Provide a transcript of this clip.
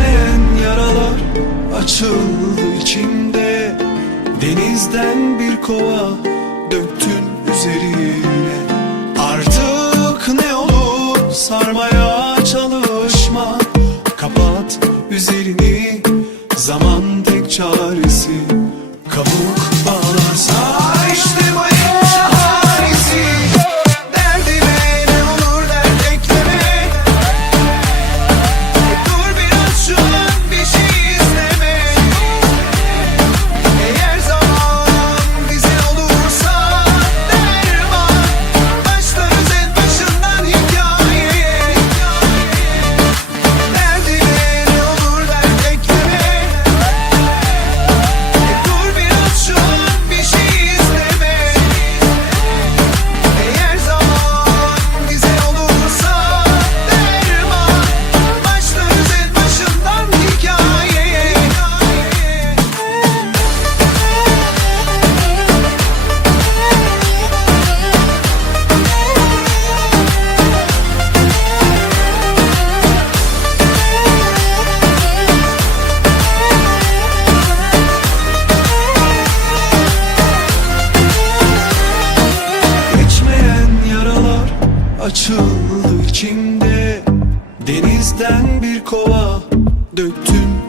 Bitmeyen yaralar açıldı içimde. Denizden bir kova döktün üzerine. Artık ne olur sarmaya çalışma. Kapat üzerini zaman tek çaresi. Kabuk açıldı içimde. Denizden bir kova döktün